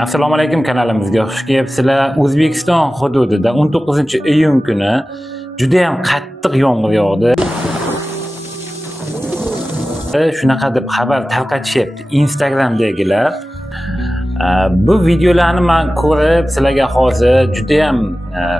Assalomu alaykum, kanalimizga xush kelibsizlar. O'zbekiston hududida 19-iyun kuni juda ham qattiq yomg'ir yog'di. Shunaqa deb xabar tarqatishyapti Instagramdagilar. Bu videolarni men ko'rib, sizlarga hozir juda ham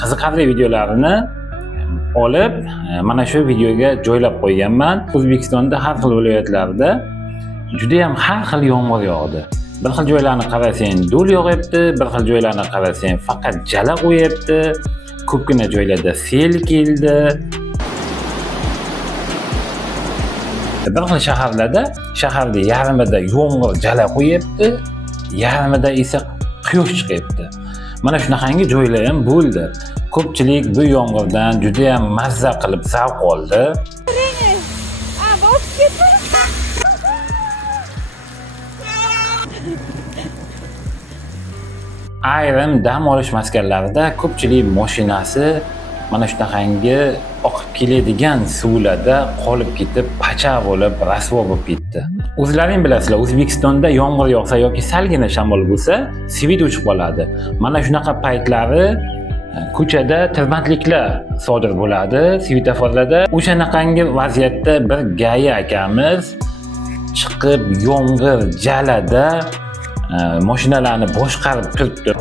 qiziqarli videolarini olib, mana shu videoga joylab qo'yganman. O'zbekistonda har xil viloyatlarda juda ham har xil yomg'ir yog'di. Bir xil joylarni qarasang do'l yog'yapti, bir xil joylarni qarasang faqat jala qo'yapti, ko'pgina joylarda sel keldi. Bir xil shaharda yarmida yomg'ir jala qo'yapti, yarmida esa quyosh chiqyapti. Mana shunaqangi joylar ham bo'ldi. Ko'pchilik bu yomg'irdan juda ham mazza qilib zavq oldi. Ayrim dam olish maskanlarida ko'pchilik mashinasi mana shunaqangi oqib keladigan suvlarda qolib ketib, pacha bo'lib, rasvo bo'lib ketdi. O'zlaring bilasizlar, O'zbekistonda yomg'ir yog'sa yoki salgina shamol bo'lsa, svit o'chib qoladi. Mana shunaqa paytlari ko'chada tirbandliklar sodir bo'ladi, svetoforlarda. O'shanaqangi vaziyatda bir Gaya akamiz chiqib yomg'ir jalada mashinalarni boshqarib turibdi.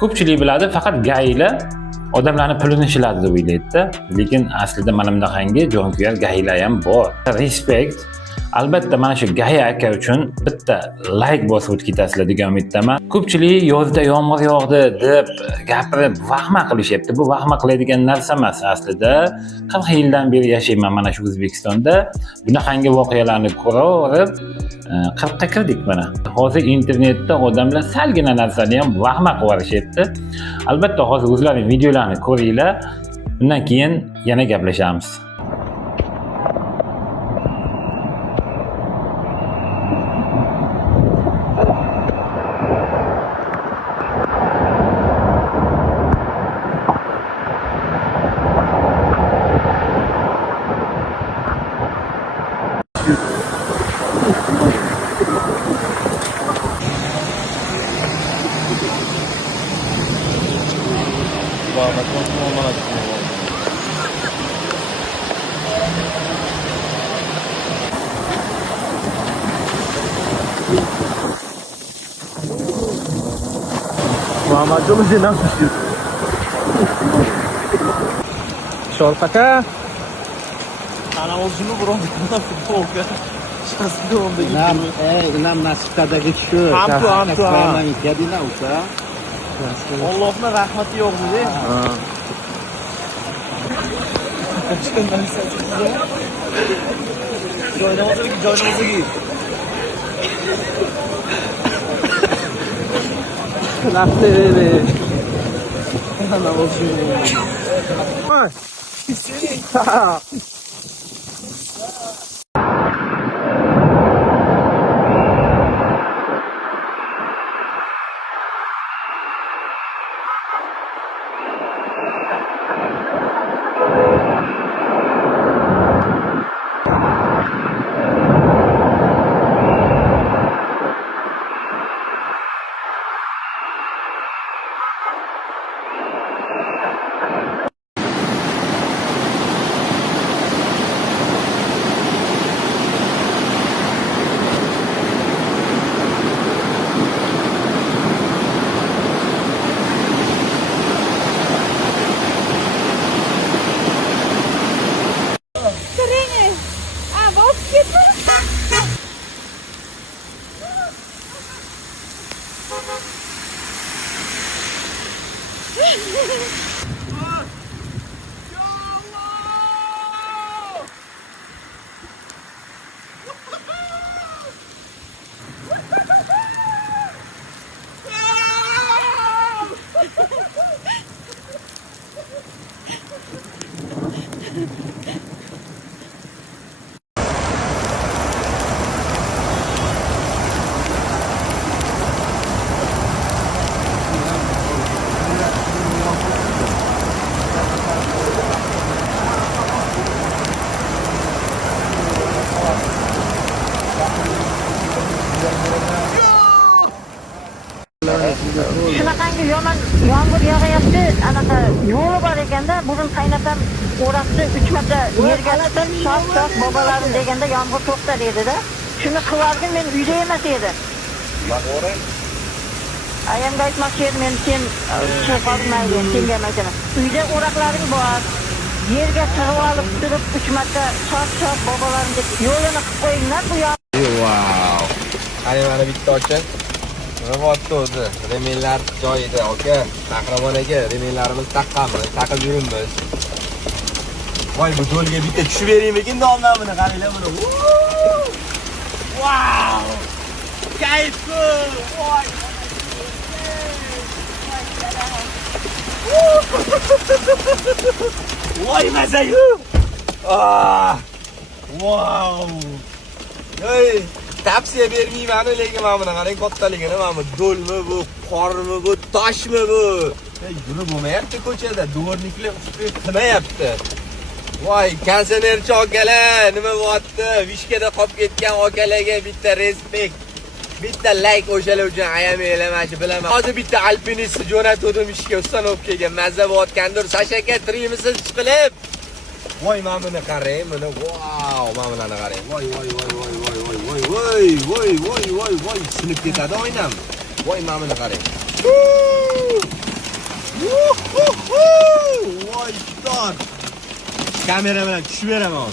Ko'pchilik biladi, faqat Gaylar odamlarning pulini ishlatadi deb o'ylaydi-da. Lekin aslida mana bunaqangi jonkuyar Gaylar ham bor. Respekt. Albatta mana shu Gaya aka uchun bitta like bosib o'tib ketasizlar degan umiddaman. Ko'pchilik yozda yomg'ir yog'di deb gapirib vahma qilishyapti. Bu vahma qiladigan narsa emas aslida. 40 yildan beri yashayman mana shu O'zbekistonda. Bunaqangi voqealarni ko'raverib 40 ga kirdik mana. Hozir internetda odamlar salgina narsani ham vahma qilib yuborishyapti. Albatta hozir o'zlaring videolarni ko'ringlar. Undan keyin yana gaplashamiz. Muhammadjon o'zi ham tushdi. Sho'rqaka. Ana o'zini birovga futbolga. Shasida o'ndagi. Nam nasibdagi shu. Hamtu. Gadina o'sa. Allohning rahmati yo'q dedi. Joynomizga. Nafte bebe. Ana olsun. Ay. Shunaqangi yomon yomg'ir yog'ayapti, anaqa yo'li bor ekanda, burun qaynatam o'rabdi 3 marta yerga tutib, shoh bobolarim deganda yomg'ir to'xtar edi-da. Shuni qilardim, men uyda emas edim. Ayamga aytmoqchi edim, men sen chiqolmaydi, senga aytaman. Uyda o'raqlaring bor. Yerga sig'ib olib turib 3 marta shoh bobolarim deb yo'lini qilib qo'yinglar bu yoq. Wow. Qani mana bitta ocha. Nima bo'pti o'zi? Remenlar joyida, aka. Qahramon aka, remenlarimiz taqqanmiz, taqib yuribmiz. Voy, bu do'lga bitta tushib beraymikin domlamini qaranglar buni. Wow! Kayfku! Voy! Voy mazayu! Ah! Wow! Hey, tavsiya bermayman, lekin mana buni qarang, kattaligini, mana bu do'lmi bu, qormi bu, toshmi bu? Hey, buni bo'lmayapti ko'chada, dvorniklar ustida qilmayapti. Voy, konsertchi akalar, nima bo'pti? Vishkada qolib ketgan akalarga bitta respekt. Bitta like o'shalar uchun ayamanglar, mana shu bilaman. Hozir bitta alpinist jo'natdim ishga ustanovkaga, mazza bo'layotgandir. Sashaka trimisiz chiqilib. Voy, mana buni qarang, buni. Wow, mana bularni qarang. Voy. Voy, sinib ketadi o'ynam. Voy, mana buni qarang. Voy, tor. Kamera bilan tushib beraman.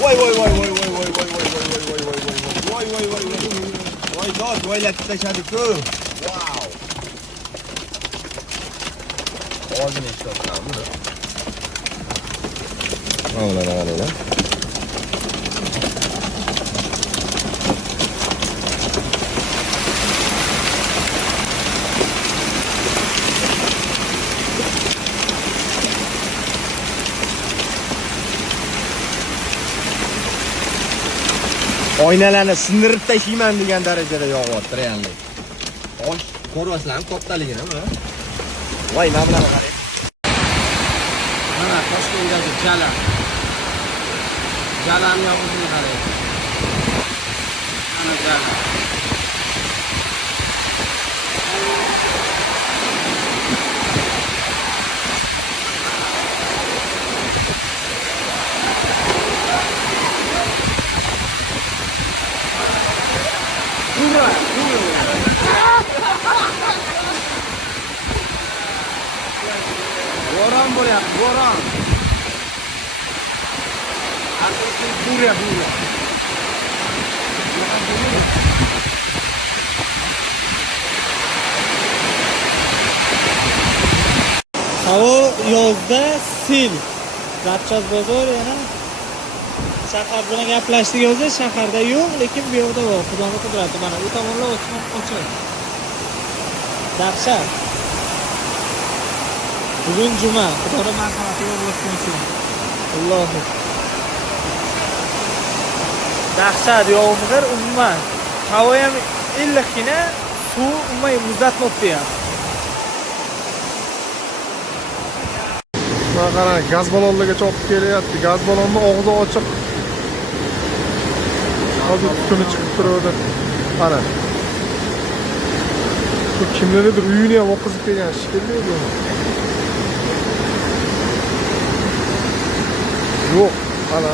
Voy. Voy, dod, voylatib tashladi-ku. Wow. Ovozini eshityapmanmi? Mana qaranglar. Oynalarni sindirib tashlayman degan darajada yog'yapti reallik. Osh ko'ryapsizlarmi kattaligini bu? Voy, mana bularni qarang. Mana Toshkentdagi jala. Jalani yog'ini qarang. Mana jala. Bo'ron bo'lyapti, bo'ron. Asosiy burya. Havo yozda sil. Zapchas bozor yana. Shahar bilan gaplashdik o'zi, shaharda yo'q, lekin bu yerda bor. Xudoning qudrati mana bu tomonlar ochiq. Dahshat. Bugun juma, Xudoning marhamati bo'lsin. Allohu. Dahshat yomg'ir umuman. Havo ham illiqgina, suv umuman muzlatmoqda ham. Mana qarang, gaz ballonlarga chopib kelyapti. Gaz ballonning og'zi ochiq. Hozir tutuni chiqib turadi. Mana. Bu kimlarnidir uyini ham o'qizib kelgan shekilli bu. Yo'q. Mana.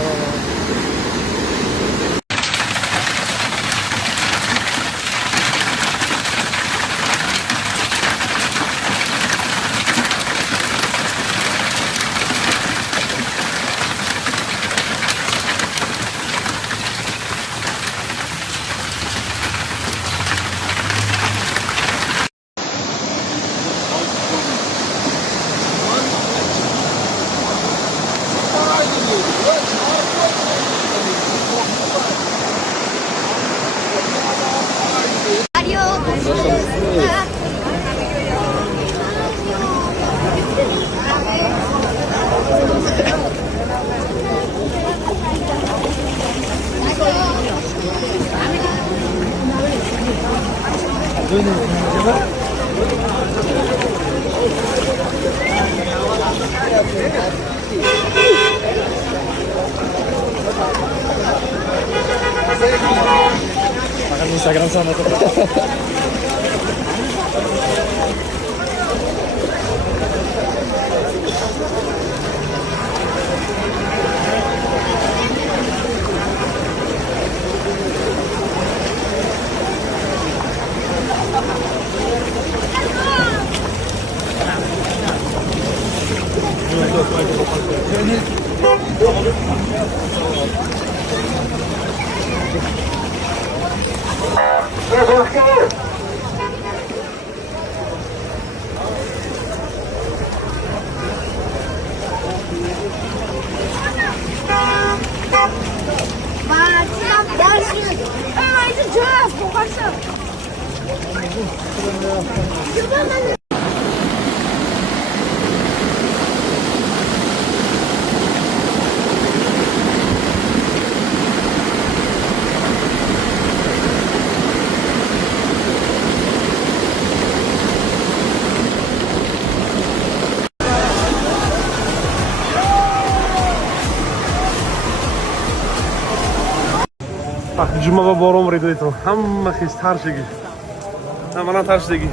Faqat Instagram san'ati. Juma va borom aytdim. Hamma hech tarshigi. Mana tarshigi.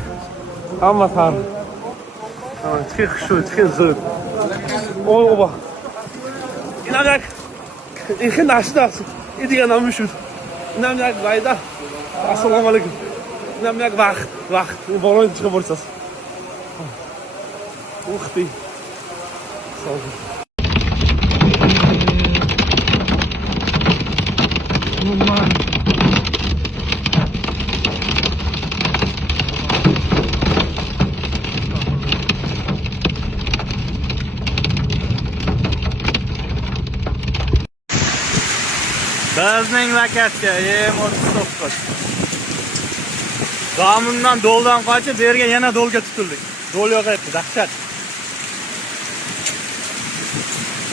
Hamma tar. Chiqing shu, chiqing zo'r. Oba. Inanak. Ich nachdas. Idiga namishud. Namyak vayda. Assalomu alaykum. Namyak vaqt. Borom chiqib bo'lsasiz. Uxti. Sog' Bizning lokatsiya M39. Zomindan do'ldan qochib, bu yerga yana do'lga tutildik. Do'l yog'ayapti, dahshat.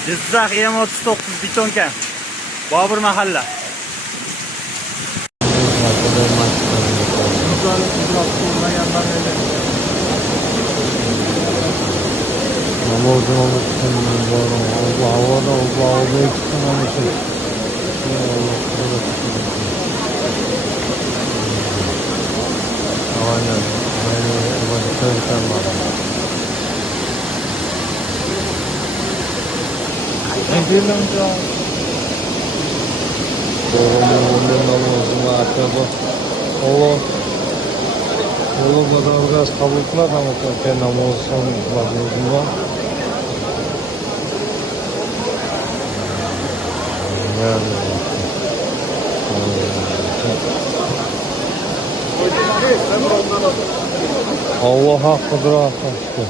Jizzax M39 betonka. Bobur mahalla. Biraz kabul kılar ama ben namazsan bakıyordum da. Allah hakkıdır hakkı.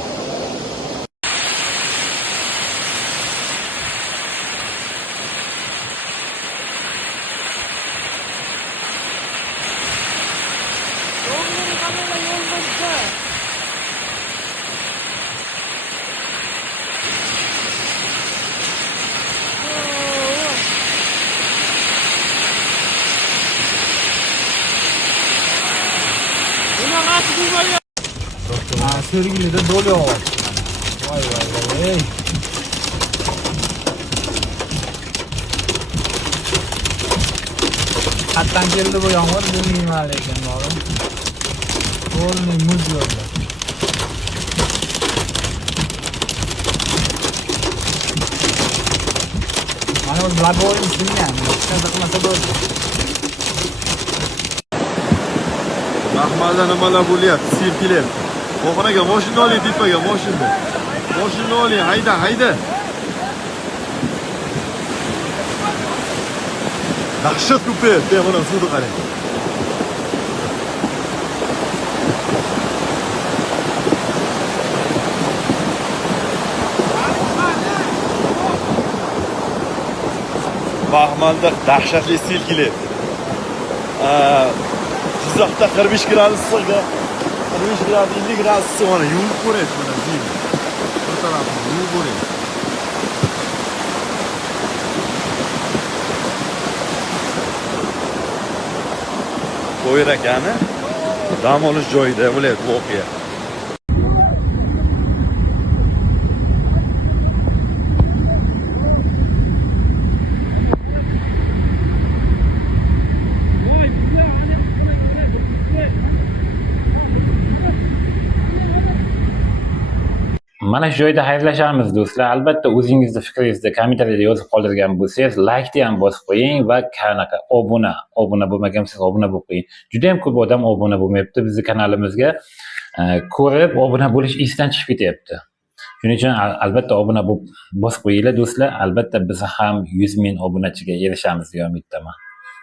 Sergili de dolu var. Vay vay. Hattan geldi bu yağmur, bu mimar ekan oğlum. Oğlum muz yolda. Mana bu lago'ning singan. Qanaqa bo'ldi? Mahmalla nimalar bo'lyapti? Silkilar. Oxonaga mashina oling, tepaga mashina. Mashina oling, hayda. Dahshat ko'payapti, mana suvni qarang. Mahmalla dahshatli silkilar. Jizzaxda 45 gradus issiqda 45 gradus 50 gradus issiq mana yuvib ko'rayapti mana zim. Bir tarafini yuvib ko'rayapti. Qo'yar akani dam olish joyida bo'lyapti voqea. mana shu joyda xayrlashamiz do'stlar. Albatta o'zingizni fikringizni kommentariyada yozib qoldirgan bo'lsangiz, laykni ham bosib qo'ying va qanaqa obuna bo'lmagan bo'lsangiz obuna bo'lib qo'ying. Juda ham ko'p odam obuna bo'lmayapti bizning kanalimizga. Ko'rib obuna bo'lish esdan chiqib ketyapti. Shuning uchun albatta obuna bosib qo'yinglar do'stlar. Albatta biz ham 100 ming obunachiga erishamiz deya umid qilaman.